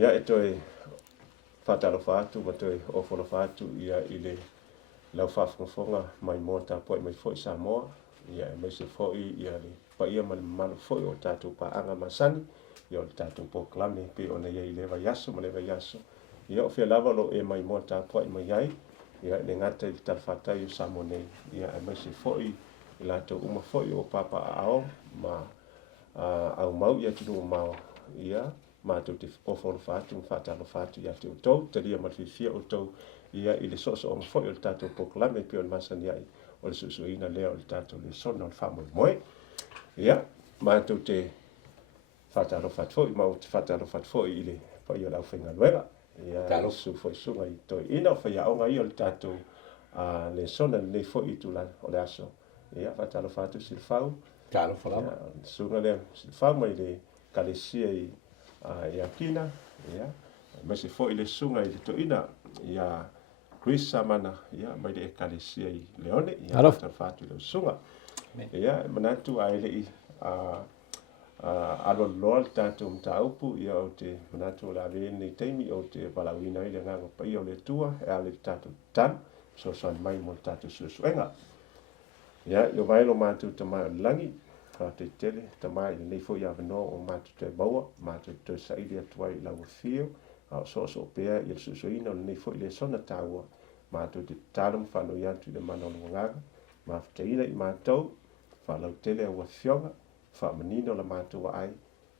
Ia e toi whatalofa atu, ma toi ofolofa atu ia i le lau whawhonga mai mo tāpoi mai fo i Samoa. Ia e mai se fo ia le pa ia ma le mano fo i o tātou pa anga masani. Ia o le tātou poklame pe o nei i lewa yaso ma lewa yaso. Ia o whia lava lo e mai mo tāpoi mai ai. Ia le ngata i talwhatai o Samoa nei. Ia e mai se fo i lātou uma fo i o papa ao ma au mau ia tino mau. Ia mātou te ofolo whātu, whātalo whātu ia te o tau, te ria mawhiwhia o tau, ia i le soso o mwhoi o le tātou poklame pe o le masani ai, o le susuina lea o le tātou Lesona o le whamoe moe. Ia, mātou te whātalo whātu foi, mau te whātalo whātu foi i le whai o lau whainga luega. Ia, su foi sunga i toi ina o whai aonga i o le tātou Lesona nei foi i tula o le aso. Ia, whātalo whātu silfau. Talo whalama. Sunga lea silfau mai le kalesia i ia kina, ia, mai se fo i le sunga i le toina, ia Chris Samana, ia, mai le ekalesia i Leone, ia whātalo whātu i le sunga. Ia, manatu a ele i alo loa le tātou mta aupu, ia o te manatu o la vene teimi o te walawina i le nganga pa i o le tua, e ale tātou tan, so soan mai mo le tātou susuenga. Ia, yo vailo mātou tamai o langi, te tele, tamai le nei fo ia vano o mātou te maua, mātou te saili atuai la wafio, au so pea i le susuina o le nei fo i le sona tāua, mātou te tālam whanau iantu i le mana o le ngaga, mawhataina i mātou, whalau tele a wafionga, whamanino la mātou ai,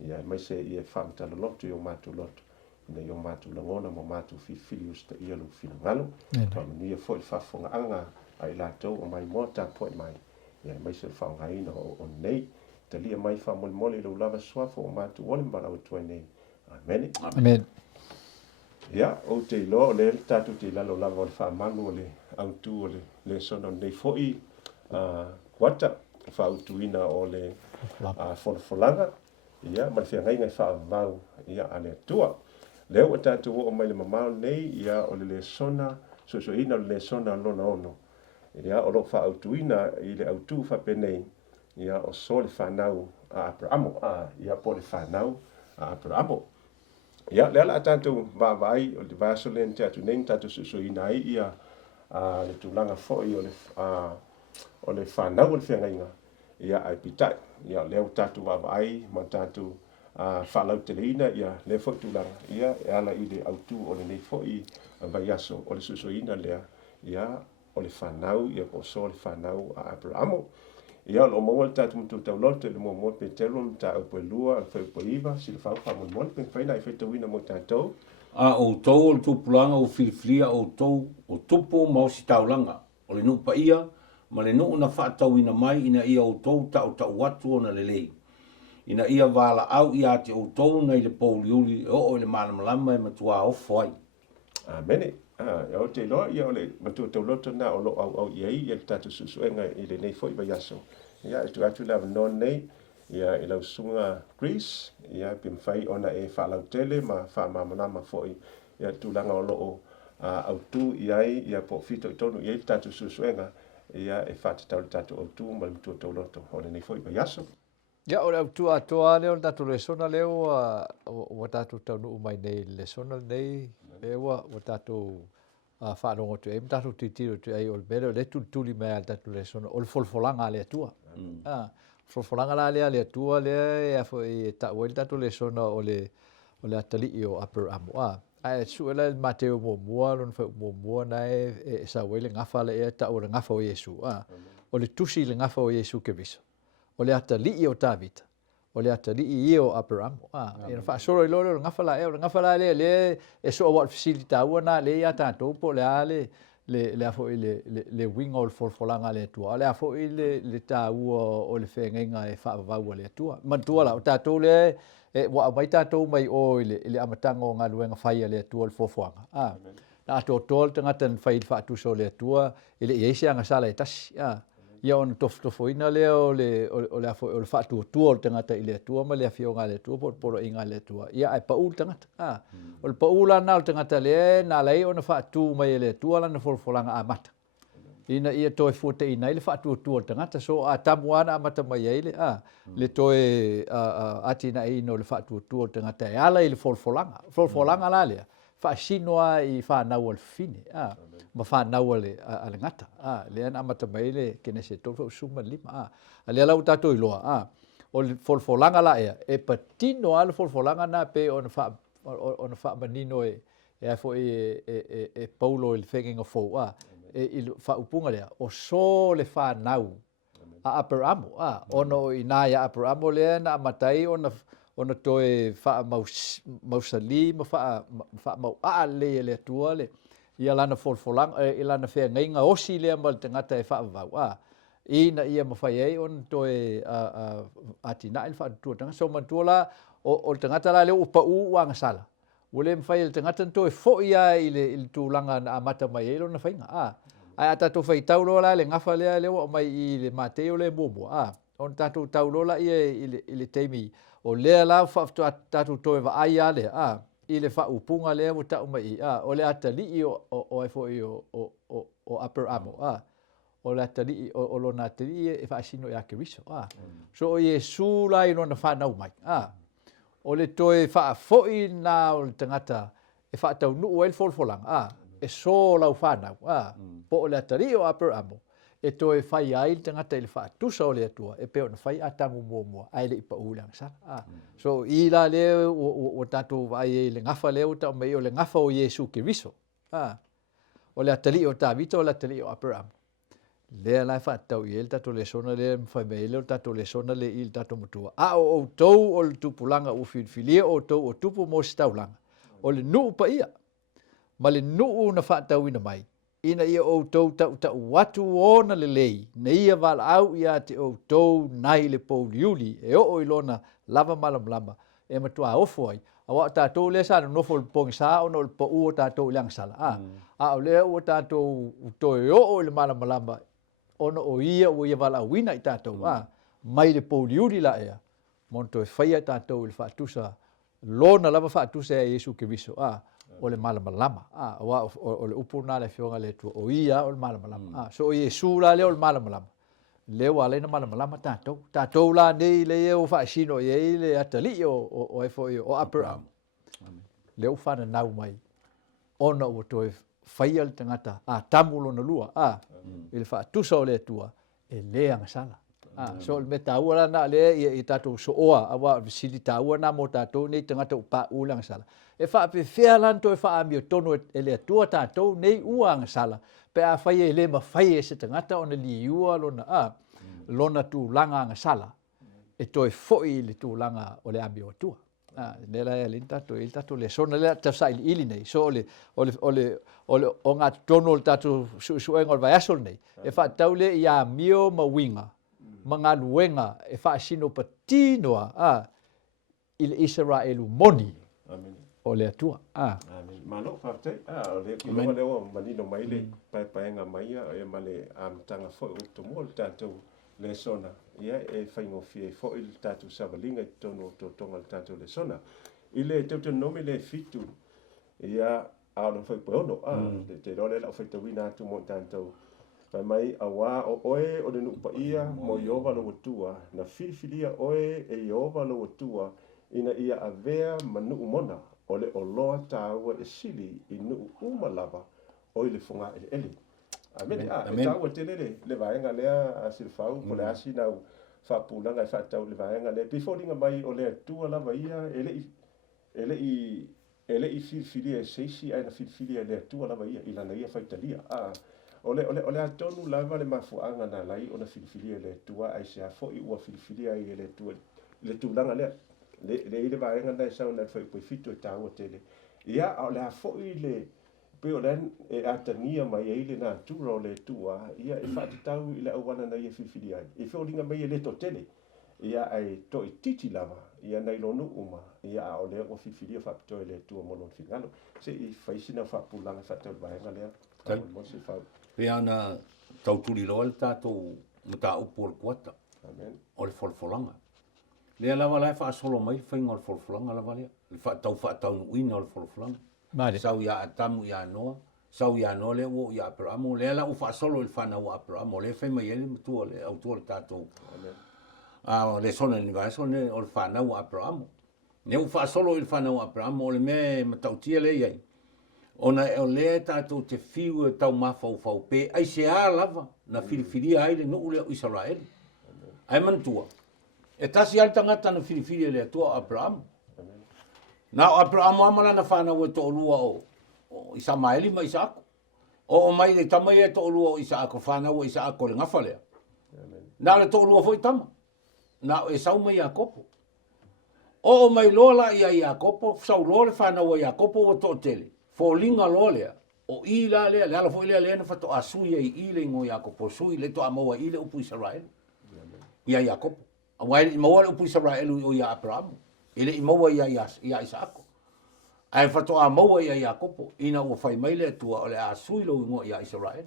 ia mai se i e whamatala lotu i o mātou lotu, ina i o mātou langona mo mātou whiwhili usta i alu whina ngalo, whamanuia fo i whafonga anga ai lātou o mai mota poi mai. Ia mai se whaongaina o nei, te lia mai whamole lo lava swafo o mātu ole mbara o tuai nei. Amen. Amen. Ia, o te ilo, o le tātu te lalo lava o le whamanu o le autu o le Lesona nei foi, wata, whautuina o le wholafolanga. Ia, mai whia ngai ngai whaavau, ia ane tua. Leo o tātu o mai le mamau nei, ia o le Lesona, so ina o le Lesona lona ono. Ia o lo whaautuina i le autu whapenei, ia o so le Fanau a Aperaamo, ia po le Fanau a Aperaamo. Ia le ala tātou vāvai o le vaso le te atu nei tātou susuina ai, ia le tūlanga foi o le Fanau o le whiangainga, ia ai pitai. Ia leo tātou vāvai, ma tātou whalau teleina, ia le foi tūlanga, ia e ala i le autu o le nei foi vai aso o le susuina lea, ia o le Fanau, ia po so le Fanau a Aperaamo. Ia o maua le tātou mtu taulote, le mua pe telo, mta au poe lua, al whai poe iwa, si le whau whamon pe whaina i whaitawina mo tātou. O tau o le tupulanga o filiflia o tau o tupu mau si taulanga. O le nupa ia, ma le nuu na whaatawina mai ina ia o tau tau watu o na lelei. Ina ia wala au ia te o tau nei le pouliuli o le malamalama e matua ofo ai. Amene. O te loa ia o le matua tauloto na o lo au iai, ia le tātou susuenga i le nei foi vai aso. Ia e tu atu lava non nei, ia i lau sunga Greece, ia pe mwhai ona e whaalau tele, ma whaamamanama foi, ia tūlanga o loo autu iai, ia po fito i tonu, ia i tātou susuenga, ia e whātatau le tātou autu, ma le matua tauloto, o le nei foi vai aso. Ia o le autu atoa leo le tātou Lesona leo, o tātou taunu umai nei Lesona nei, ewa o tātou whanongo tu e, tātou titiro tu e o le bere, o le tuli mea le tātou Lesona, o le folfolanga le atua. Folfolanga la le atua le e afo e ta'u le tātou Lesona o le atali i o Aperaamo. E suela le mateo mua, lon whau mua na e sa wele ngafa le e ta'u le ngafa o Yesu. O le tusi le ngafa o Yesu ke visa. O le atali i o Tavita. O le atali i o Aperaamo. E na whaasoro i lolo le ngafa la e, o le ngafa la le e so o wat fasilita ua na le ia tātou po le ale le afo i le winga o le folfolanga le atua. Le afo i le tāua o le whengenga e whaavavau le atua. Mantua la o tātou le wa mai tātou mai o i le amatanga o ngā luenga whaia le atua le folfolanga. Na ato tol tangata na whai whaatu so le atua i le eisi anga sala e tasi. Ia ona tofotofoina lea o le whaatu tua o le tangata i le atua ma le awhio ngā le atua poro i ngā le atua. Ia ai paul tangata. O le paula na o tangata le na lei ona whaatu mai le atua lana folfolanga a mata. ina ia toe fuate ina ile whaatuatua tangata so a tamuana amata mai ele le toe atina e no le whaatuatua tangata e ala ile folfolanga la lea whaasinoa i whanau al fine ma whanau ale ngata le ana amata mai le kene se tolu suma lima le ala utato iloa o le folfolanga la ea e patino ala folfolanga na pe ona wha manino e fo e paulo il fenginga fo e il whaupunga lea o so le whanau a Aperaamo ono ina ia Aperaamo lea na amatai ona toe wha mausali ma wha mau le tua le ia lana folfolanga i lana whea ngainga osi lea ma le tangata e wha vau ina ia mawhai ei on toe atina il wha tuatanga so mantua la o tangata la leo upa wanga sala ule mfai le tangata toe fo ia il tūlanga na amata mai e lona whainga ai ata to fai taulo la le ngafa le o mai i le mateo le bobo on tatu taulo la i le teimi o le la fa tatu to va ai ale i le fa upunga le o ta mai o le atali o fo o Aperaamo o le atali o lona atali e fa sino ya keriso so o Yesu la i lona fa nau mai o le toe wha foi na o le tangata e wha tau nuu el folfolang e so lau whanau po o le atari o Aperaamo e toe whai ai le tangata i le wha tusa o le atua e peo na whai atangu mua ai le ipa ulang sa so i la le o tatu vai e le ngafa le o tau mai o le ngafa o Yesu Keriso o le atari o Tavita o le atari o Aperaamo le la fa tau i el tatu Lesona le mfai me le tatu Lesona le il tatu mutua o tou o le tupulanga u filfilia o tou o tupu mo staulanga o le nuu pa ia ma le nuu na fa tau ina mai ina ia o tou tau watu ona le lei na ia val au ia te o tou nai le pouliuli e o ilona lava malam e matua ofo ai awa tatou le sa no fo pongi sa ono le po o tatou lang sala o le o tatou toi o le malam ono o ia wala wina i tātou mai le pouliuri la ea monto e whaia tātou il whaatusa lona lava whaatusa e Yesu Keriso o le malamalama o le upuna le whionga le tua o ia o le malamalama so o Yesu la le o le malamalama leo ale na malamalama tātou la nei le e o whaasino e le atali o o Aperaamo leo whana nau mai ona o toi whaia le tangata tamulo na lua il whaatusa o le tua e leanga sala so le metaua la na le i tātou so oa awa visili tāua na mo tātou nei tangata upa ulang sala e whaape whea lanto e whaamio tono e le atua tātou nei uang sala pe a whaia e le ma whaia se tangata o na liua lona tūlanga anga sala e toi foi le tūlanga o le amio atua le la le tatu Lesona le tasa ili nei so ole o nga tono le tatu su engol vai asol nei e fa taule ia mio mawinga manga luenga e fa sino patinoa il Israelu moni amen o le atua amen malo parte le ki lo le o manino mai le pai nga mai e male am tanga fo o to mol tatu Lesona ia e whaingo fie fo il tatu savalinga tono to tonga tatu Lesona ile te nome le fitu ia a no foi pono te role la feta wina tu mo tanto mai awa o oe o le nupa ia mo Yehova lo tua na filifilia oe e Yehova lo tua ina ia avea manu mona o le oloa taua e sili i nu umalava o le funga ele amen taua tele le vaenga lea a silfau po le asi na fa pulanga fa tau le vaenga le before linga mai o le tua lava ia ele i filifilia e seisi ai na filifilia le tua lava ia ila na ia faitalia ole atonu lava le mafuanga na lai ona filifilia le tua ai se afo i ua filifilia i le tua le tulanga le ile vaenga na sa na foi fito taua tele ia ole afo i le pe olen e atania mai ile na tura le tua ia e fa tau ile awana na ia filifilia e fo linga mai le totele ia ai to titi lava ia nei lonu uma ia ole o filifilia fa to le tua mono fingalo se i faisina fa pulanga fa to vaenga le mo se fa Peana tauturi loa le tātou mata upo le kuata. amen O le folfolanga. Lea lava lai whaasolo mai whainga o le folfolanga lava lea. Le tau nuina o le folfolanga. Mare. Sau ia atamu ia noa. sau ia no le o ia Aperaamo le la o fa solo il Fanau Aperaamo le fai mai ele tu le auto le tato Lesona ni vai so ne o Fanau Aperaamo ne o fa solo il Fanau Aperaamo le me matautia le ia ona e o le tato te fiu e tau mafau fau pe ai se a lava na filifilia ai le no ule o Israel ai mantua e tasi al tangata na filifilia le tua Aperaamo na Aperaamo amala na Fanau e to lua o Isamaeli ma Isako o mai le tama e to lua o Isako Fanau o Isako le ngafa lea na le to lua foi tama na e sau mai Iakopo o mai lola ia Iakopo sau lola Fanau o Iakopo o to tele fo linga lolea o ila le ala foi le na fato asui e ile ngo Iakopo sui le to amawa ile upu Israel ia Iakopo awai mo wale upu Israel o ia Aperaamo ile imowa ia Isako ai fato amawa ia Iakopo ina o fai mai le tua o le asui lo ngo ia Israel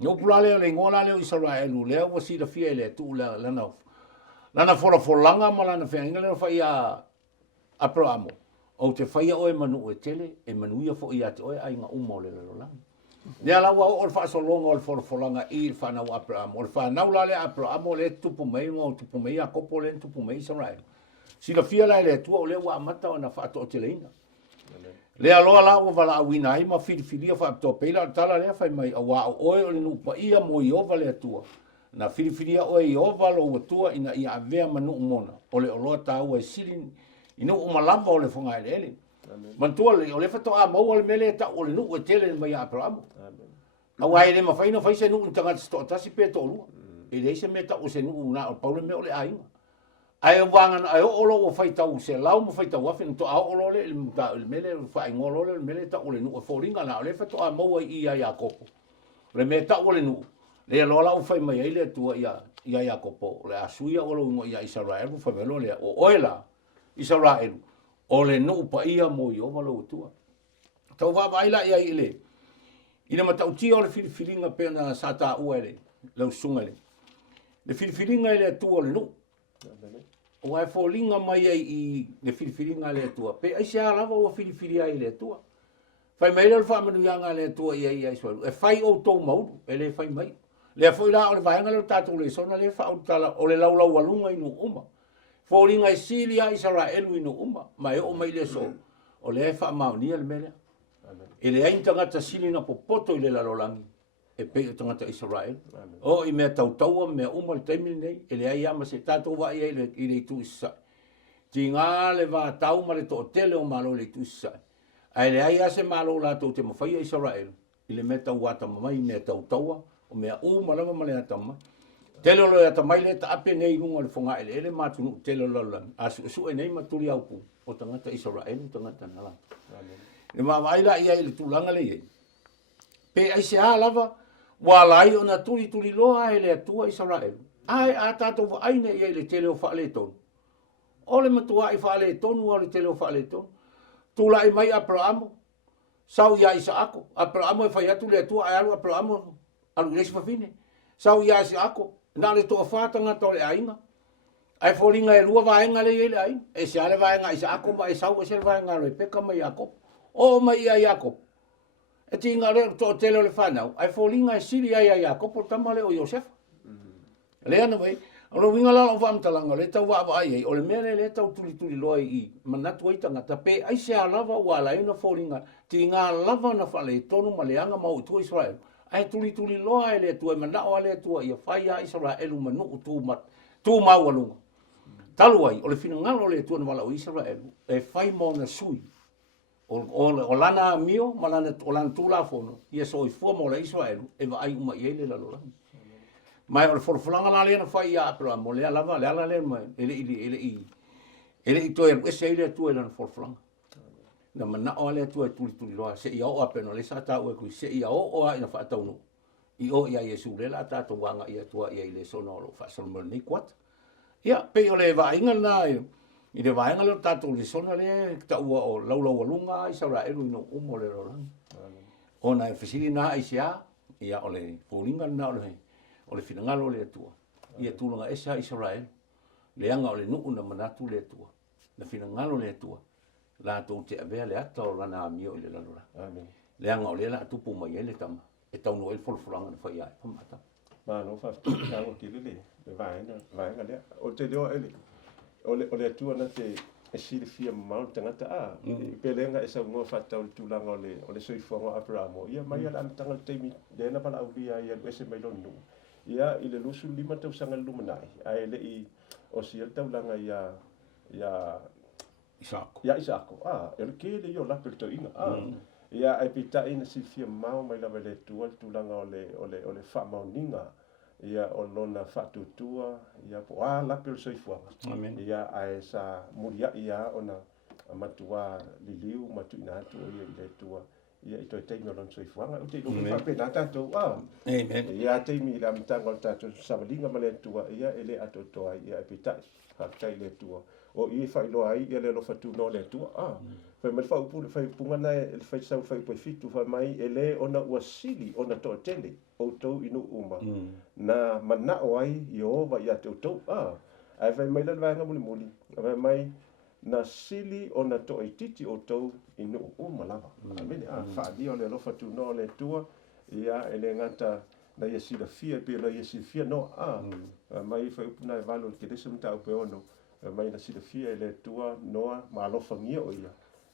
no pulale le ngola le Israel le o si la fie le tu lana fora malana fenga le fai a Aperaamo o te fai o e manu e tele e manuia fo ia te o ai nga umo le lolang le ala wa o fa so longa o forlanga i Fanau Aperaamo o Fanau la le Aperaamo le tupu mai mo tupu mai Iakopo le tupu mai Israel si la fie la le tu o le wa mata ona fa to te leina le aloa la o vala awina ai ma filifilia fa to pela tala le fai mai wa o o le nu pa ia mo i ova le tua na filifilia o i ova lo tua ina ia avea manu mona o le oloa ta o e silin ino o malamba o le fonga ele mantua le o le fato a mo o le mele ta o le nu o tele mai Aperaamo awai le ma fai no fai se nu tanga sto ta si pe to lu e le se meta o se nu na o paulo me o le ai ai wangan ai o lo o fai tau se lau mo fai tau afen to a o lo le mele fai ngolo le mele ta o le nu o foringa na le fato a mo i ia Iakopo le meta o le nu le lo la o fai mai le tu ia Iakopo le asuia o lo ngo ia Israel fo velo le o oela Israel o le nu pa ia mo i o lo tu tau va vai la ia ile ina mata o ti o le filifilinga pe na sata o ele le sunga le filifilinga le tu o le nu o ai folinga mai i le filifilinga le tua pe ai se lava o filifilia i le tua fai mai le fa manu yanga le tua ia so e fai o to mau ele fai mai le foi la o le vaenga le tatu le sona le fa o tala o le lau walunga inu uma folinga i silia Israel inu uma mai o mai le so o le fa mauni le mele ele ai tangata silina popoto i le lalolangi e pe tangata Israel o i me tau me uma le taimi nei ele ai ama se tato wa i le tu sa tinga le va tau ma le to tele o malo le tu sa ai le ai ase malo la to te mafai Israel i le meta wata mai me tau o me uma lava ma le atama tele lo ata mai le ta ape nei lunga le fonga ele matu tele lo la asu e nei matuli au o tangata Israel tangata nala le ma vai la ia le tulanga le pe ai se lava walai ona tuli loa ele tua Israel ai atato va ai nei ele tele o fa le ton ole matua i fa le ton o le tele o fa le ton tulai mai Aperaamo sau ia Isako Aperaamo e fa atu le tua ai alu Aperaamo alu lesi fa fine sau ia Isako na le to fa tanga to le ainga ai folinga e lua vaenga le ele ai e se ale vaenga Isako ma e sau e se vaenga le peka mai Jakob o mai ia Jakob e tinga le to tele le Fanau ai folinga e sili ia Jakob o tamale o Josef le ana vai o winga la o vam talanga le tau wa ai o le mele le tau tuli loi i manatu ai tanga tape ai se alava wala ina folinga tinga lava na fale tonu maleanga mau tu Israel ai tuli loi le tu mana o le tu ia fai ai Israel manu tu mau walunga talu ai o le finanga le tu na wala o Israel e fai mo na sui o lana mio malana o lana tula fono ia so i fo mo le Israel e va ai uma ile la lola mai o forflanga la le na fai ia Aperaamo le lava le ala le mai ele i to e se ile tu ele na forflanga na mana o le tu tuli loa se ia o apeno le sata o ku se ia o ai na fa tau i o ia Yesu le la ta to wanga ia tua ia ile sono lo fa sono ni kwat ia pe o le va inga na i le vaenga le tatu le sona le ta ua o lau lunga i saura elu ino umo le rolang ona e fesili na i sia ia o le polinga na o le finangalo le atua ia tulanga esa i saura elu le anga o le nuu na manatu le atua na finangalo le atua la tau te avea le ata o lana amio i le lalora le anga o le la tupu mai ele tama e tau no el folfolanga na fai ai pa mata ma no fa ta o ki le vai nga le o te leo ele o le tua na te e si le fia mau tangata a pelenga e sa mo fa tau tulanga o le soifonga Aperaamo ia mai ala tanga teimi le na pala ulia ia ese mai lo nu ia i le lusu lima tau sanga lumanai ai le i o si el taulanga ia Isako el ke le yo la pelto inga ia ai pita ina si fia mau mai la le tua tulanga o le fa mau ninga ia o lona fatutua ia po la pel soifuanga ia ai sa muria ia ona matua liliu matuina atu ia le tua ia ito te no lon soifuanga o te lo fa pena tanto amen ia te mi la mtanga tanto sabalinga male tua ia ele ato toa ia pita fa tai le tua o i fa lo ai ia le lo fatu no le tua fa me fa pu fa punga na el fa sa fa po fitu fa mai ele ona wasili ona to tele o to inu uma na mana o ai Jehova ia to ai fa mai le vanga muli ai mai na sili ona to titi o to inu uma lava amen fa dio le lo fatu no le tua ia ele ngata na ia sila fia pe la ia sila fia no mai fa upuna valo ke dese mta o pe ono mai na sila fia ele tua noa ma lo fangia o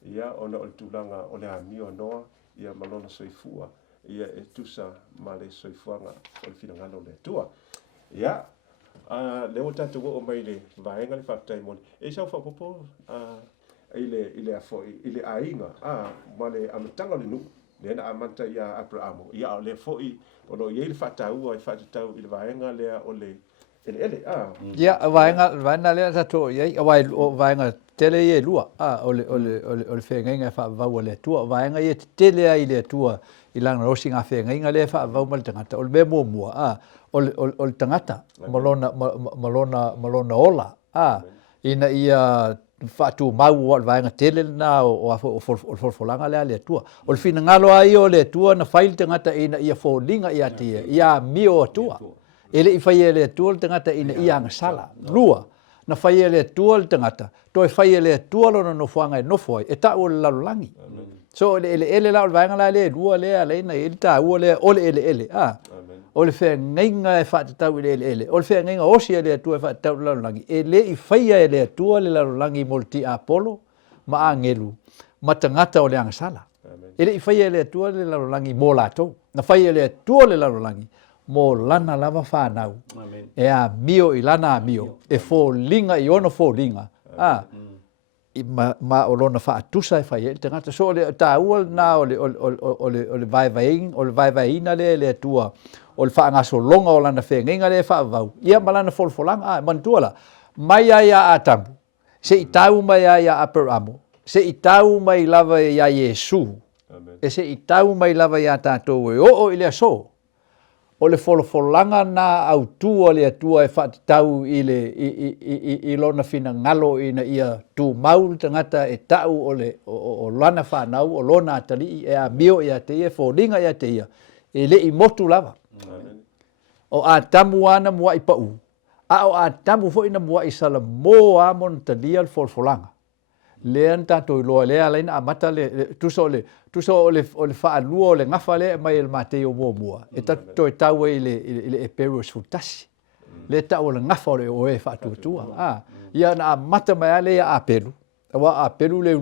ia ona o tulanga o le amio noa ia malona soifua ia e tusa ma le soifuanga o le finangalo le tua ia le o tanto o mai le vaenga le fatai mon e sa fa popo ile afo ile ainga ma le amtanga le nu le na amanta ia Aperaamo ia le foi o lo ia le fatau ai fatau ile vaenga le o le ele ia vaenga le tato ia vaenga tele ia lua o le fenga fa va le tua vaenga ia tele ai le tua i langa rosinga fenga le fa va mal tangata o le mo o tangata malona ola ina ia fatu mau o vaenga tele na o folfolanga le tua o le fina ngalo ai o le tua na fail tangata ina ia folinga ia tia ia mio tua ele i fai ele tua tangata ina ia ngasala lua na fai ele tua tangata to fai ele tua lo no fuanga no foi e ta o lalangi so ele la vaenga le lua le na ele ta o le ele o le fe nginga e fa tau ele o le fe nginga o si ele tua fa tau lalangi ele i fai ele tua le lalangi multi apolo ma angelu ma tangata o le ngasala ele i fai ele tua le lalangi mo lato na fai ele tua le lalangi mo lana lava Fanau e a mio i lana mio e fo linga i ono fo linga ma o lona fa tusa e fai e tangata so le taua na o le vai le tua o le fa ngaso longa o lana fenga le fa vau ia malana folfolanga mantuala mai ia atambu se i tau mai ia Aperaamo se i tau mai lava ia Yesu e se i tau mai lava ia tatou e o ile so o le folfolanga na au tua le tua e whaatau i lona fina ngalo ina ia tu maul tangata e tau o lana Fanau o lona atali e a mio ia te ia fōringa ia te ia e le i motu lava o a tamu ana mua i pau o a tamu fo ina mua i sala mo a mon talia le folfolanga le anta to lo le ala ina mata le tuso le fa lua o le ngafa le mai el mateo mo e ta to tau le perus futasi le tau le ngafa o e fa tu ia na mata mai ale a pelu wa a pelu le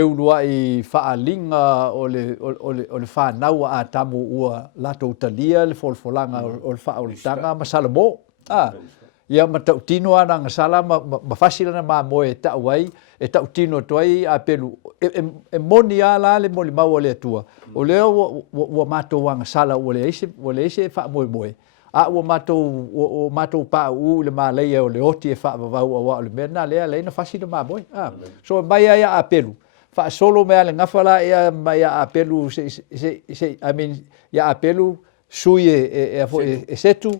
luai fa linga o le Fanau a tamu ua la to talia le folfolanga o le fa o tanga masalamo ia matau tino ana ngasala ma fasila ma moe ta wai e tau tino toi a pelu e moni ala le moli mau le tua o le o mato wanga sala o le ese fa moe o mato pa u le malai o le oti e fa va o le mena le na fasila ma moe so mai ia a pelu fa solo me ale ngafala ia mai a pelu se I mean ia a pelu sui e setu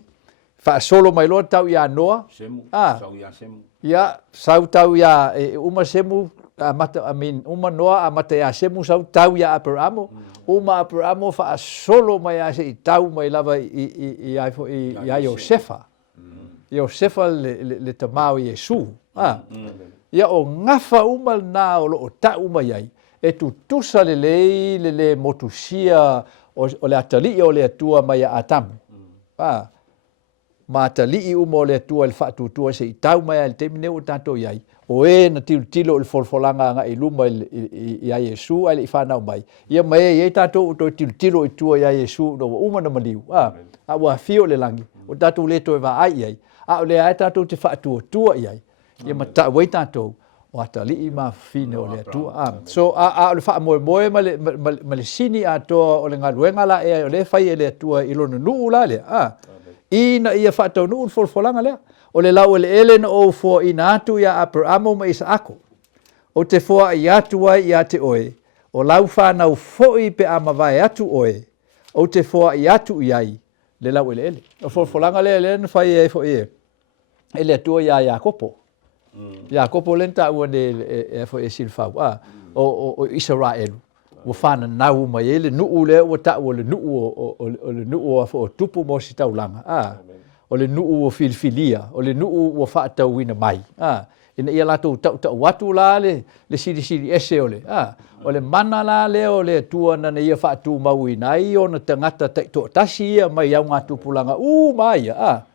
fa solo mai lo tau ia noa sau ia semu ia sau tau ia uma semu mata uma noa a mata ia semu sau tau ia Aperaamo uma Aperaamo fa solo mai a se tau mai lava ia Josefa le tamau Yesu ia o ngafa uma na o lo tau mai ai e tu tusa le motusia o le atali o le atua mai a atamu. Ma atali uma o le atua le whaatutua se i tau mai al te mine o tato iai. O na tilo o le folfolanga nga i luma i a Yesu ai le i whanau mai. Ia mai e tato o to tilo i tua i a Yesu no uma na maliu. A ua fio le langi. O tato le to e wa ai ai. A o le ai tato te whaatua iai. Ia ma ta wei tato. O atali i ma fine o le atua. So a le wha moe ma le sini a toa o le ngaruenga la e o le whai e le atua i lona nuu la le. Ina ia whaatau nuu folfolanga lea. O le lau ele ele na o fo ina atu ia Aperaamo ma isa ako. O te foa i atu ai i ate oe. O lau whanau foi pe ama vai atu oe. O te foa i atu i ai. Le lau ele ele. O folfolanga le ele na whai e fo e. Ele atua ia Iakopo. Iakopo lenta ua ne fo e silfau. O Israelu. Ua whana nau mai ele nuu le ua ta ua le nuu o fo tupu mo si taulanga. O le nuu o filfilia, o le nuu o whaatau ina mai. Ina ia lato tau watu la le siri ese o le. O le mana la le o le tua na ia whaatu mau ina i o na tangata to tasi ia mai au ngā tupulanga. Mai ia.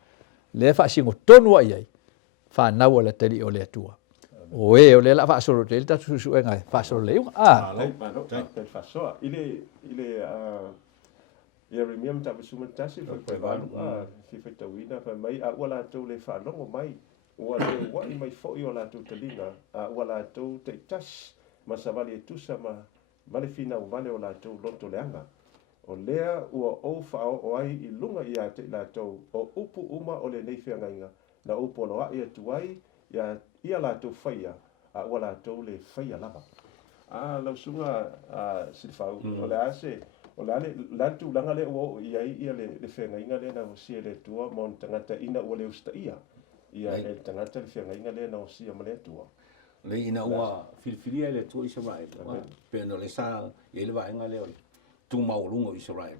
Le whaasingo tonu ai ai. Whanau o le tari o le tua. O e o le la whaasoro te, le tatu susu e ngai. Whaasoro le iunga. Te whasoa. Ile Jeremia mta besuma tasi fa pe valu si fa tawina fa mai a wala to le fa longo mai wa le wa i mai fo i ola to telinga a wala to te tas ma savali tu sama male fina o vale ola to loto leanga o lea ua o fa o ai i lunga i a te la to o upu uma o le nei whiangainga na upo loa i atu ai ia la to faia a wala to le faia lava lau sunga silfau o le ase o la tu langa le o ia le whenga inga le na o sia le tua mo tangata ina o le usta ia le tangata le whenga inga le na o sia ma le tua le ina ua filfilia le tua Israel pe no le sa i le vaenga le tu maulunga o Israel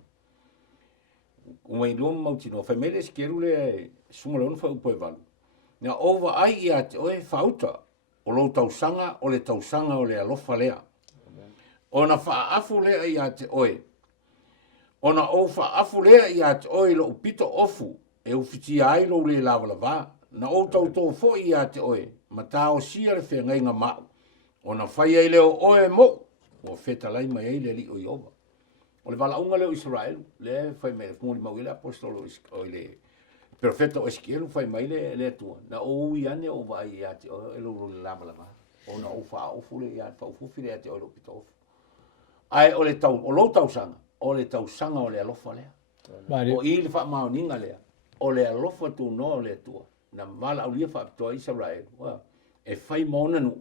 o mai lom mau tino fa mele skeru le sumalon fa upo evalu na over ai ia te oe fauta o lo tausanga o le tausanga o le alofa lea ona fa afu lea ia te oe ona ofa afu lea ia te oe lo upito ofu e ufiti ai lo le lava na o tau tō fo ia te oe ma tā o sia le whengai ngā mau ona whai ai leo oe mo o feta lai mai ai le li o Iova o le wala unga leo Israel le whai mai mōli mau ile apostolo o le perfeta o eskielu whai mai le tua na o ui ane o vai ia te oe lo le lava ona ofa ofu le ia fa ufufi le te oe lo upito ofu ai o le tau o lo tau sanga o le tausanga o le alofa lea. O i le wha maoninga lea. O le alofa tu no le tua. Na mala au lia wha apitoa Israel. E whai maona nu.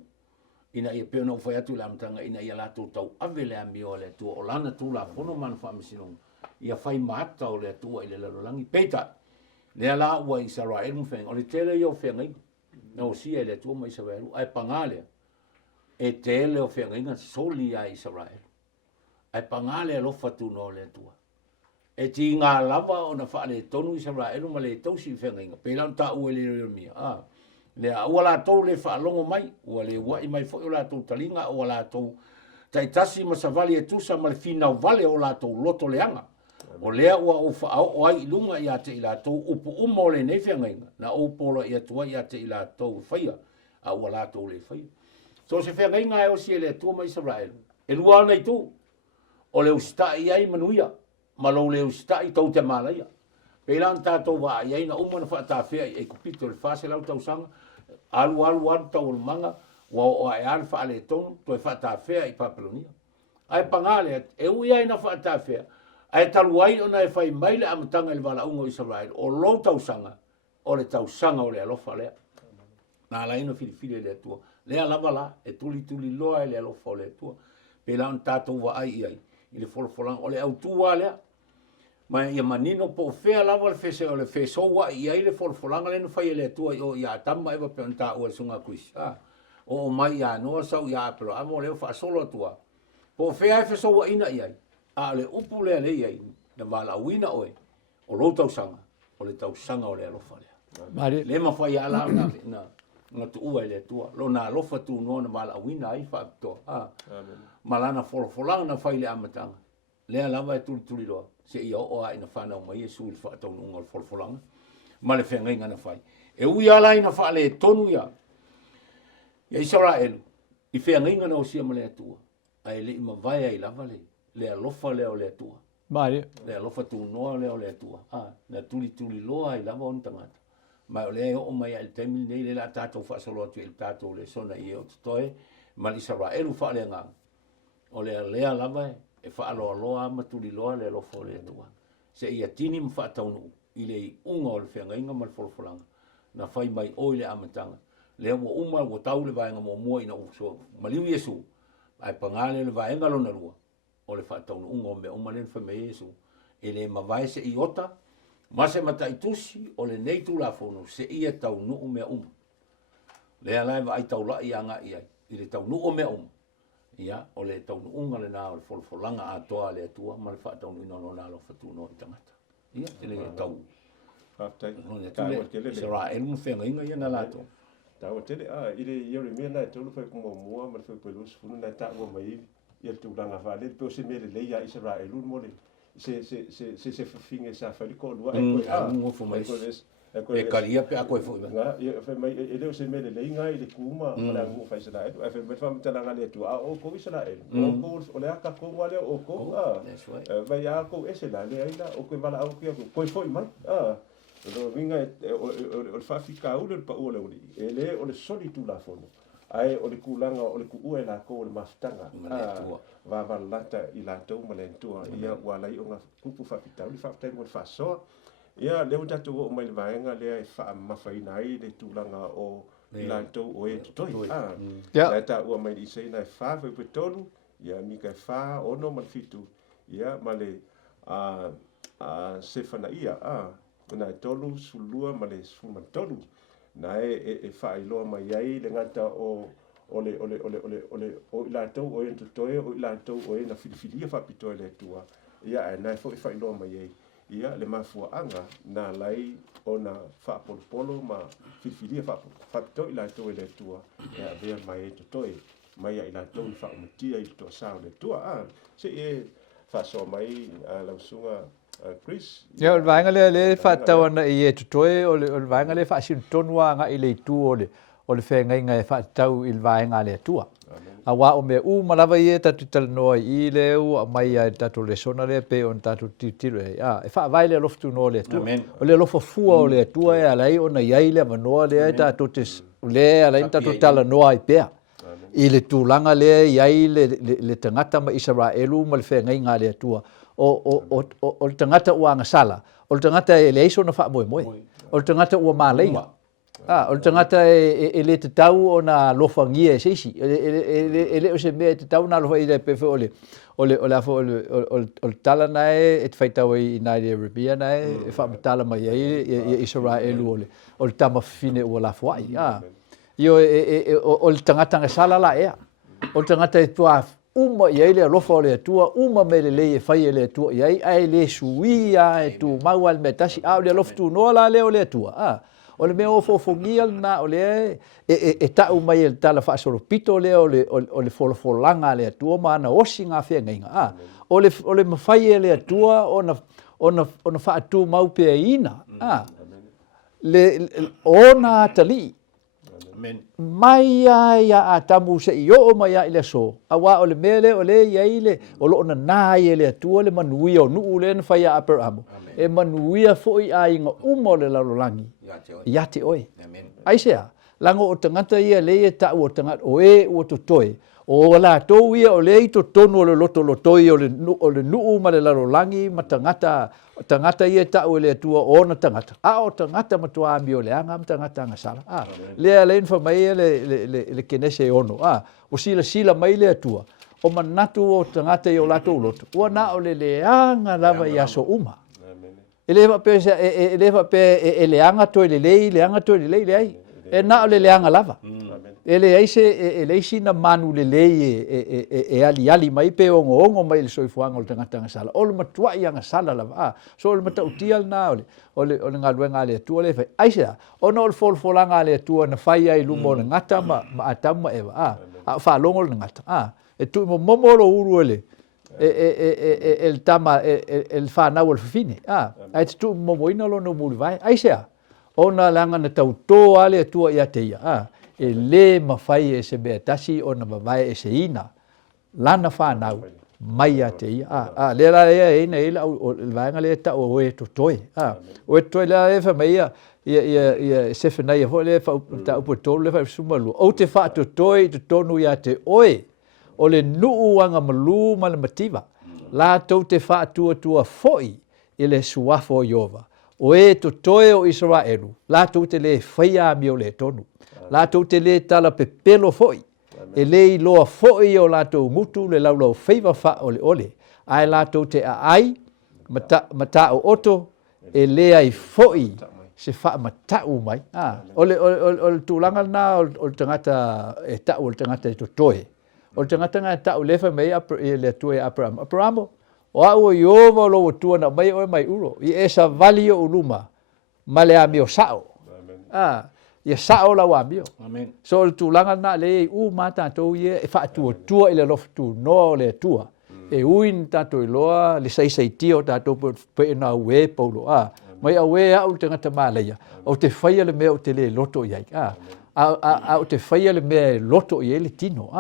Ina ia peo na whai atu le amtanga. Ina ia lato tau ave lea mi o le tua. O lana tu la pono man whaamisinong. Ia whai maata o le tua i le lalolangi. Peita. Lea la ua Israel mu whenga. O le tele i o whenga inga. Na o sia le tua ma Israel. Ai panga lea. E tele o whenga inga soli a Israel. Ai pangale lo fatu no le tua e ti nga lava ona fa le tonu Israel ma le tausi whenga pe lan ta u le mia le wala to le fa longo mai o le wa i mai fo la to talinga o la to tai tasi ma savali e tusa ma le fina vale o la to loto leanga o le o fa o ai lunga ia te ila to upu umo le nei whenga na o polo ia tua ia te ila to faia a wala to le faia so se whenga e o si le tu ma Israel e lua nei tu o le usta i ai manuia ma lo le usta i tau te malaia pe lan tatou wa ai na umana fa ta fe e kupito le fase lau tau sanga alu tau manga wa o ai al fa le ton to fa ta fe i papelonia ai pangale e ui ai na fa ta fe ai talu ai ona e fai mai le amtanga le vala ungo Israel o lo tau sanga o le tau sanga o le alofa le na la ino filifili le tua le lava la e tuli loa le alofa le tua pe lan tatou wa ai i le folfolang o le autua lea ma ia manino po fea lava le fese o le feso wa i ai le folfolanga le no fai le tua o ia tama eva pe onta o sunga kuis o mai ia no sau ia Aperaamo le fa solo tua po fea e feso wa ina ia a le upu le ai na mala wina oe o lo tau sanga o le tau sanga o le alofa le le ma fai ala na tu ua le tua lo na alofa tu no na mala wina ai fa to malana folofolanga na fai le amatanga. Lea lava e tuli loa. Se ia o ai na Fanau mai e sui whaatau nunga le folofolanga. Ma le whenga inga na fai. E ui ala ina wha le tonu ia. Ia Israelu. I whenga inga na o sia ma le atua. Ai le ima vai ai lava le. Le alofa leo le atua. Mai. Le alofa tu noa leo le atua. Na tuli loa ai lava on tangata. Mai o le o mai al temi nei le la tātou whaasolo atu il tātou le sona i o tutoe. Ma li Israelu wha le ngang. O lea lava e whaaloa loa matuli loa le lofo le atua. Se ia tini mwhaatau nu i le unga o le whenga inga ma le folofolanga. Na whai mai o le amatanga. Le ua uma o tau le vaenga mo mua ina uso. Maliu Yesu. Ai pangale le vaenga lona lua. O le whaatau nu unga o me uma le whame Yesu. E le mawai se i ota. Ma se matai tusi o le neitu la fono. Se ia tau nu mea uma. Le alai wa ai tau la i anga i ai. I le tau nu mea uma. Ia, o le tau unga le nā o le folofolanga a toa le atua, ma le whaatau ino no nā lo whatu no i tangata. Ia, te le tau. Whaftai. Israelu mu whenga inga ia na lato. Tau tele, i le iore mea nai tolu whai kuma mua, ma le whai pelus, funu nai tā ua mai i al tūranga whale, peo se mele leia Israelu mo le, se whiwhinge sa whariko lua, e karia pe a koe fo nga e mai e leo se mele le nga i le kuma la ngu fa sala e fe me fam tala nga le tu o ko sala e o ko o le aka ko wale o ko vai a ko ese la le ina o ko vala au ko foi man ro vinga o fa fika o le pa o le e le o le solitu la fono ai o le kulanga o le ku e la ko o le mastanga va lata i la tau ma le tua ia wala i o nga kupu fa fita o fa mo fa so ia leo tatu o mai vaenga lea e wha mawhaina ai le tūlanga o lantou o e tutoi. Ia ta ua mai i seina e wha whai petolu, ia mika e wha ono malfitu, ia ma le sefana ia, na e tolu sulua ma le suman tolu, na e wha iloa mai ai le ngata o lantou o e tutoi, o lantou o e na filifilia wha pitoe le tua, ia e na e wha iloa mai ai. Ia le mafuaanga na lai ona whaapolopolo ma whiwhiria whapito i lato e le tua e a vea mai e totoe mai a i lato i whaumatia i toa sao le tua se e whasoa mai lausunga Chris ia o le vaenga le whaatau ana i e totoe o le vaenga le whaasin tonua nga i le tu o le whengainga e whaatau i le vaenga le tua a wā o mea malawa i e tatu talanoa i leu a mai a tatu Lesona le pe on tatu titiru e wha vai le loftu no le tua o le lofa fua o le tua e alai o na iai le manoa le tatu le alai tatu talanoa i pea i le tūlanga le iai le tangata ma Israelu ma le whengainga le tua o le tangata ua ngasala o le tangata e le iso na wha moe moe o le tangata ua māleina o le tangata e le te tau o na lofa ngia e seisi. E le o se mea te tau na lofa i le pefe o le tala nae e te whaitau i Nairi Arabia nae e whamatala mai i Israelu o le tamawhine ua la fuai. Io o le tangata nga sala la ea. O le tangata e tua uma i ai le lofa o le atua, uma me le lei e whai e le atua i ai le suia e tu maua le metasi o le lofa tu noa la leo le atua. O le mea o fofongia na o le e tau mai e tala whaasoro pito le o le folofolanga le atua ma ana osi ngā whengainga. O le mawhai e le atua o na whaatu maupe e ina. Ona tali. Mai ia a tamu se i o mai a ile so. A wā o le mele o le ia ile o lo ona nā i le atua le manuia o nuu le na whai a Aperaamo. E manuia foi a inga umo le lalolangi. Ia te oe. Aisea, lango o tangata ia le e tau o tangata o e o totoe. O la tau ia o le i to tonu o le lotoi o le nuu ma le lalolangi ma tangata ia tau le atua o na tangata. O tangata matua ami o le anga ma tangata anga sala. Lea le infa mai le kenese ono. O sila mai le atua. O manatu o tangata i o lato loto. Ua na o le anga lava i aso uma. Eleva pe eleanga to le lei e na le leanga lava ele aise na manu le lei e ali mai pe ongo mai le soifuanga o tangata sala o le matua i anga sala lava so le matautia na o le ngaluenga le tua le fai aise ono le folfolanga le tua na fai ai lumo le ngata ma atama eva a fa longo le ngata e tu momo lo uru ele el tama el Fanau o le fine ai tu momo ina lo no muli vai ai sea ona langa na tau to ale tua ia te ia e le mafai e se bea tasi ona mawai e se ina lana Fanau mai a te ia le la e ina ila o le vaenga le ta o e to toi o e toi la e fa mai ia se fa nei ho le fa ta o to le fa sumalu o te fa to toi to tonu ia te oe o le nuu anga malu ma le mativa la tau te fa tua foi i le suafo Iova o e to toe o Israelu la tau te le faia mi o le tonu la tau te le tala pe pelo foi e le i loa foi o la tau mutu le laulau feiva fa ole ai la tau te ai mata o oto e le ai foi se fa matau mai o le tulanga na o le tangata e ta o le tangata e to toe o tangata nga ta o lefa mai le tu e Aperaamo o au Iova lo tu na mai o mai uro i esa vali o luma male a mio sao ia sao la wa mio amen so tu langa na le mata to ye e fa tu ile lo tu no le tua e uin ta to loa le sai tio ta to pe na we paulo mai a we au tangata male o te faia le me o te le loto ia au te faia le me loto i ele tino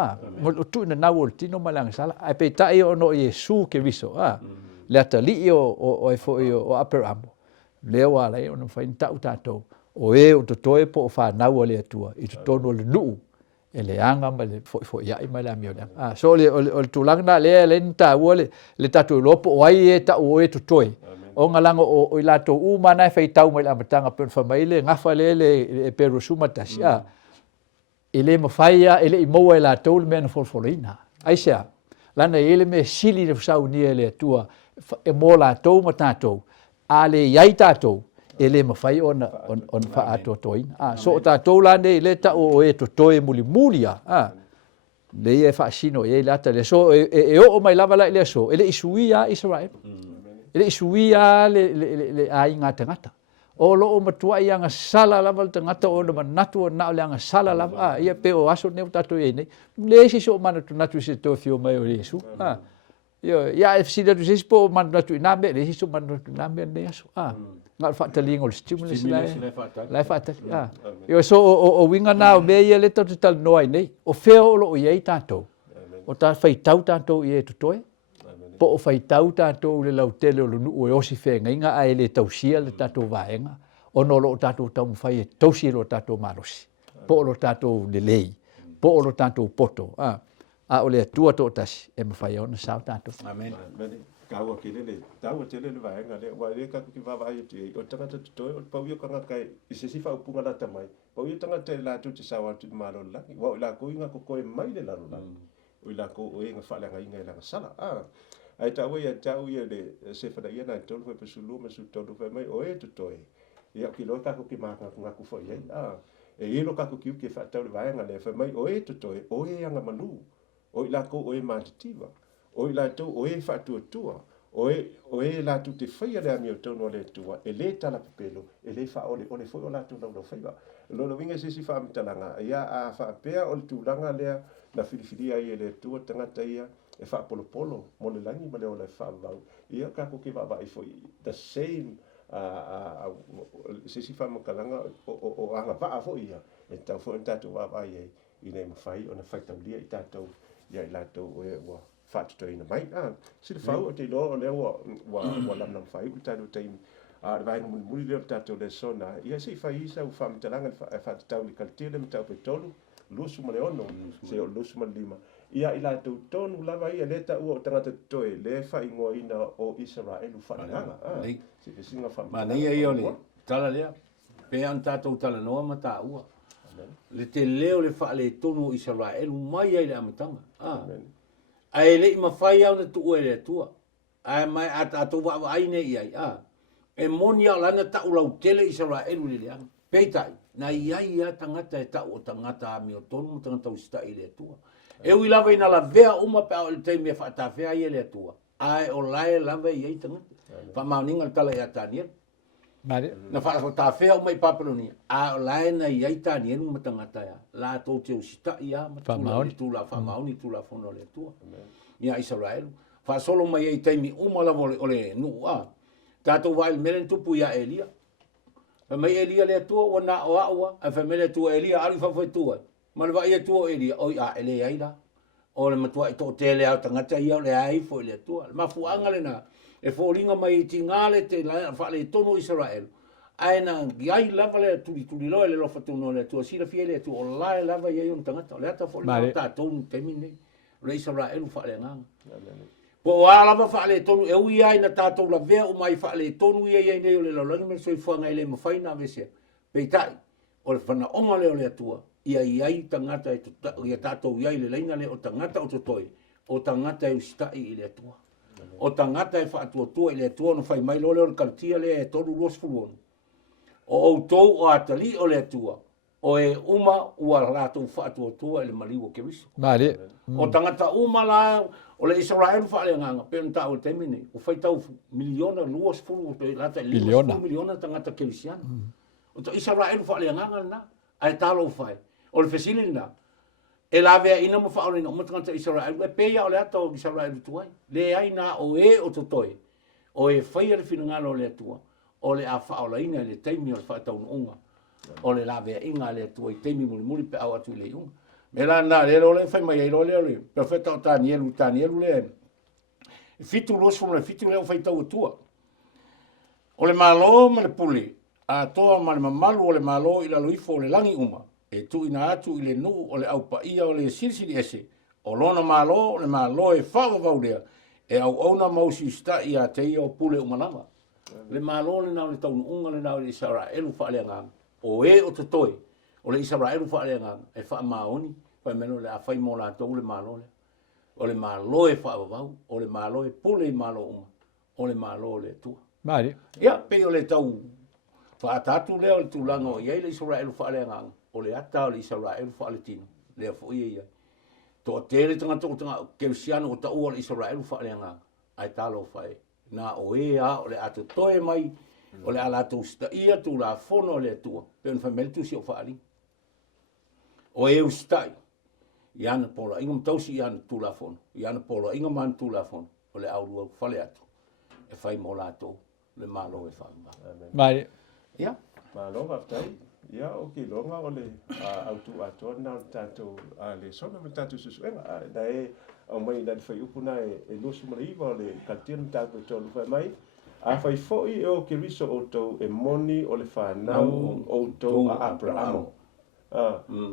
mo tu na o tino malang sala ai pe tai o no Yesu ke riso le atali o e fo o Aperaamo le wa le o no fa inta tato o e o to toe po fa na o le atua i to tono le nu e le anga ma le fo ia i ma la mio so le tulang na le nta o le tatu lopo o ai e ta o e to toe o ngalango o i lato mana fai tau mai la matanga pe fa mai le ngafa le peru suma tasia ele mo faia ele i mo la tol men folfolina aisia lana ele me sili de sau ni ele tua e mo la to matato ale yai tato ele mo fai on fa ato toin so tato lane le ta o e to toe mulia le e fa sino e la ta le so e o mai lava la le so ele isuia Israel ele isuia le ai ngata o lo o matua ia nga sala lava tangata o na natu na o nga sala lava ia pe o aso ne tatu e nei le si so mana tu natu se to fio mai o Yesu ia e si da tu se po mana natu na me le si so mana tu na me ne aso nga fa talingo le stimulus la fa ta io so o winga na o me ia le tatu tal no ai nei o feo lo o ia tato o ta fai tau tato i e tu toe po o fai tau tatou le lautele o lunu o osi whenga inga ai le tausia le tatou vaenga o no lo tatou tau mwhai e tausia lo tatou marosi po o lo tatou le lei po o lo tatou poto o le atua to tasi e mwhai ona sao tatou amen kaua ke le tau te le vaenga le wa le ka ki va vai te o tanga te to o pau yo kanga kai i se sifa upunga la tamai pau yo tanga te la tu te sawa tu malo la wa la ko inga ko ko mai le la la o la ko o inga fa la inga la sala ai tau ia le se fada ia na tolu fe pesulu me su tolu fe mai o e tu toi ia ki lo ka ko ki ma ka ku fo ia e i lo ka ko ki fa tau le vaenga le fe mai o e tu toi o e anga manu o la ko o e mantiva o la tu o e fa tu o e la tu te faia le ami o tono le tua e le tala pelo e le fa o le fo o la tu no faiva lo vinga se si fa mtalanga ia a fa pea o tu langa le na filifilia ia le tua tangata ia e fa polo mo le langi ma le o le fa vau ia ka ko ke va vai foi the same se si fa makalanga o anga va fo ia e ta fo tatu va vai i nei mafai ona fai taulia i tatou ia i latou e wa fa to ina mai se fa o te lo le wa lam nam fai tatu time vai no muli le tatou Lesona ia se fa isa u fa mtalanga fa tau li kaltile mtau petolu lusu ma le ono se o lusu ma lima ia ila tu tonu lava ia leta o tangata toe le fa ingo ina o Israel fa nga se singa fa ma nei ia oli tala lea pe an tatou tala noa ma ta ua le te leo le fa le tonu Israel mai ai le amatanga ai le ma fai au na tu ele tua ai mai ata wa ai nei ai e monia lana ta ulau tele Israel le le peitai na ia tangata e ta o tangata mi o tonu tangata o sta ile tua e ui lava ina la vea uma pe au te me fa ta vea ile tua ai o lai lava ia tangata fa mauninga tala ia tania Mare. Na fa ko ta fe o mai papeloni a la na ia ta ni nu matangata ya la to te usita ia tu la fa mauni tu la fono le tu ia Israel fa solo mai ai taimi uma la vole ole nu a ta to vai melen tu pu ia Elia fa mai Elia le tu o na o a a fa mele tu Elia ali fa foi tu ma le vai tu Elia o a Elia ida o le matua i to te le au tangata ia le ai foi le tu ma fu anga le na e fo ringa mai ti ngale te la fa le tono Israel aina giai lava le tuli loe le lofa tuno le tua sila fiele tu o lai lava ia yon tangata le ata fo le ta tonu temine le Israel fa le ngang po ala va fa le tonu e ui ai na tatou la vea o mai fa le tonu ia ia nei o le lolangi me soi fuanga i le mawhaina vese peitai o le whana oma leo le atua ia iai tangata e ia tatou iai le leina le o tangata o totoi o tangata e ustai i le atua o tangata e whaatua i le atua no whai mai lole o le kaltia le e tolu luas fuluonu o outou o atali o le atua o e uma ua rātou whaatua e le maliwa ke riso. Mare. O tangata uma la o le Israel whaale nganga pe nta o temine o whaitau miliona luas fulu pe lata miliona tangata ke risiana. O to Israel whaale nganga na ai talo whai o le fesili na e la vea ina mo whaole na o tangata Israel e peia o le ata o Israel tuai le ai na o e o totoi o e whaia le finangalo o le atua o le a whaola ina le teimi o le whaatau unga o le la vea inga le atua i teimi muli pe au atu le iunga me la na le le fai mai le le perfecta o tanielu le fitu los from le fitu le fai tau tua o le malo ma le puli a toa ma le mamalu o le malo i la loifo o le langi uma e tu ina atu i le nu o le au paia o le silsili ese o lona malo le malo e whawa vaulea e au auna mausi sta i a te ia o pule umanama le malo le nao le taunu unga le nao le Israelu whaale nganga o e o totoi o le Israelu whaale nganga e wha maoni whai meno le a whai mo la tau le malo le o le malo e wha vau o le malo e pule i malo uma o le malo le tua Mare. ia pe o le tau wha atatu leo le tūlanga o iei le Israelu whaale nganga o le ata o le Israelu whaale tino le a fo ia to tere tangata o tanga keusiano o tau o le Israelu whaale nganga ai talo whai na o e a o le ato toe mai o le ala tu sta ia tu la fono le tua pe un fameltu si o fali o e ustai iana pola inga mtausi iana tu la fono iana pola inga man tu la fono o le au fale atu e fai mo la to le malo e fa Mare. ia malo va tai ia o ki longa o le autu ato na tato le sona me tato susuenga da e o mai da fai upuna e losu mai va le katin tato to lu mai a fai foi o ke riso o to e moni o le Fanau o to a Aperaamo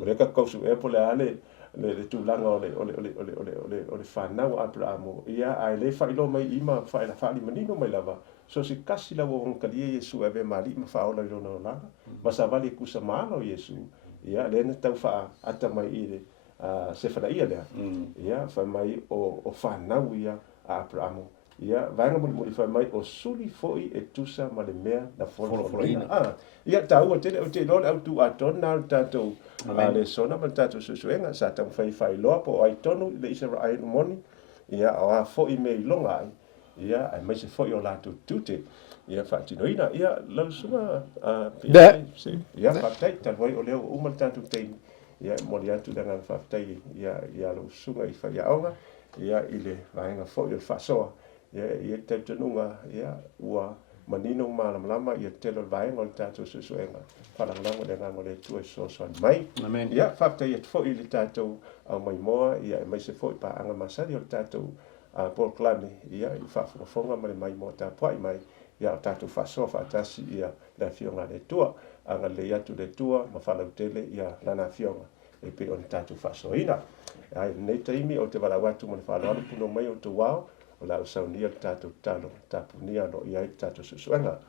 reka kausu e pole ale le tūlanga o le Fanau Aperaamo ia ai le fai lo mai ima fai la fali manino mai lava so si kasi la wo ngkalie Yesu ave mali ma fa ola lo na ma sa vale kusa malo Yesu ia le na tau fa ata mai ile se fa ia le ia fa mai o Fanau ia a Aperaamo ia vanga mo fa mai o suli foi e tusa ma le mea na folo ia tau o te lo au tu atona tato le sona ma tato susuenga sa tau fai lo po ai tonu le Israel moni ia a foi me longa ia ai mai se foi o lato tute ia fa tinoina ia la suma ia fa tai ta voi o leo uma tato te ia mo dia tu dengan fa tai ia lo sunga i fa ia onga ia ile vainga foi o fa so ia te tununga ia ua manino malama ia telo vai ngol tato susuenga para ngango dengan ngole tu so mai ia fa tai fo ile tato au mai moa ia mai se foi pa anga masari o tato por klani ia i fa fonga mai mo ta pai mai ia tato fa so fa tasi ia la fionga le tua anga le ia tu le tua ma fa la tele ia lana fionga e pe on tato fa so ina ai nei taimi o te wala watu mo fa la puno mai o tu wao o la saunia tato talo tapunia no ia tato susuanga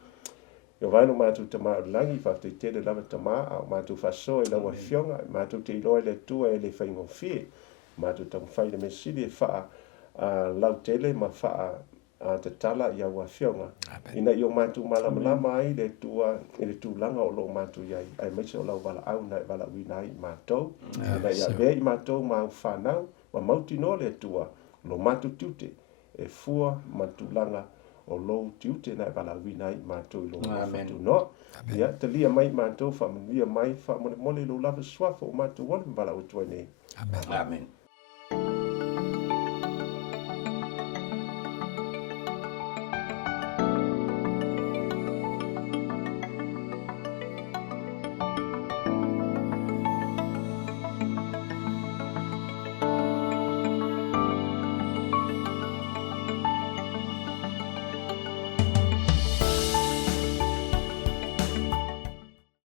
yo vai no matu tama langi fa te tele lava tama au matu fa so e la wa fionga matu te ilo le tua e le faingo fi matu tam fai le mesili e fa lau tele ma fa te tala ia wa fionga ina yo matu malama ai le tua e le tūlanga o lo matu iai ai mai se o lau wala au na wala winai matou ina ia be i matou ma Fanau ma mauti no le tua lo matu tute e fua matulanga o lou tiute na palauina i mātou i lo Amen. no ia talia mai mātou whamanuia mai whamone mole lo lava suafo o mātou wale mbala o tuai nei. Amen. Amen.